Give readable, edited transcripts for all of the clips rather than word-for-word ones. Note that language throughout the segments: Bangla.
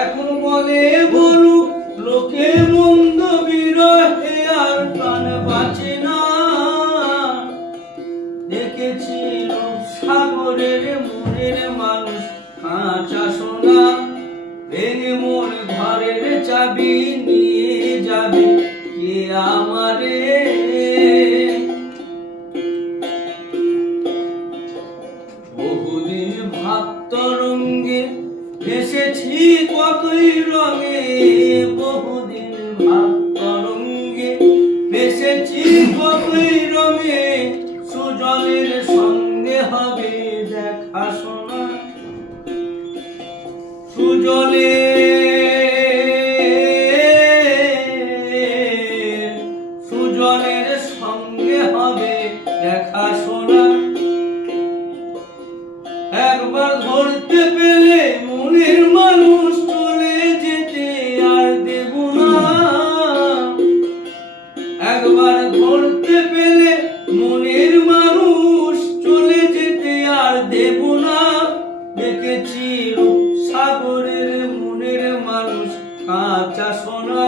এখন বলে বলুক লোকে মন্দ বিরহে আর প্রাণ বাঁচে না। দেখেছি সাগরের মনের মানুষ কাঁচা সোনা, ভেঙে মন ঘরের চাবি নিয়ে যাবে কে আমারে। বহুদিন ভাব তরঙ্গে ভেসেছি কতই রঙে, বহুদিন ভাব তরঙ্গে ভেসেছি কতই রঙে। সুজনের সঙ্গে হবে দেখা শোনা, সুজনের সঙ্গে হবে দেখা শোনা। একবার ধরতে পেলে মনের মানুষ চলে যেতে আর দেব না। একবার ধরতে পেলে মনের মানুষ চলে যেতে আর দেব না। দেখেছি সাগরের মনের মানুষ কাঁচা সোনা,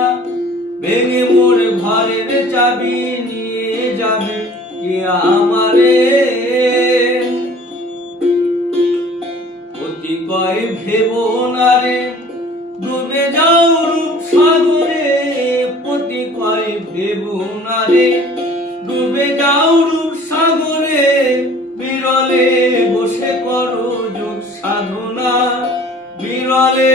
ভেঙে মোর ঘরের চাবি নিয়ে যাবে কে আমারে। কয় ভেবো না রে ডুবে যাও রূপ সাগরে, পতি কয় ভেবো না রে ডুবে যাও রূপ সাগরে। বিরলে বসে করো যোগ সাধনা, বিরলে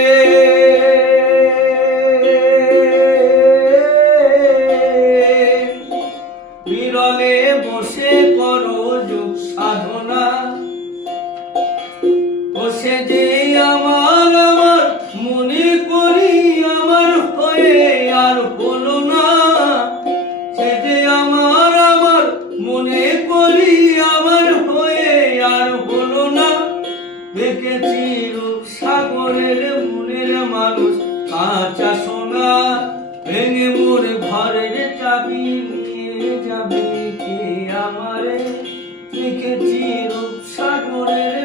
বিরলে বসে করো যোগ সাধনা। সে যে আমার আমার মনে করি আমার হয়ে আর হলো না। সে যে আমার আমার মনে করি আমার হয়ে আর হলো না। দেখেছি সাগরের মনের মানুষ কাঁচা সোনা, ভেঙে মোর ঘরের চাবি নিয়ে যাবে কে আমারে। দেখেছি সাগরের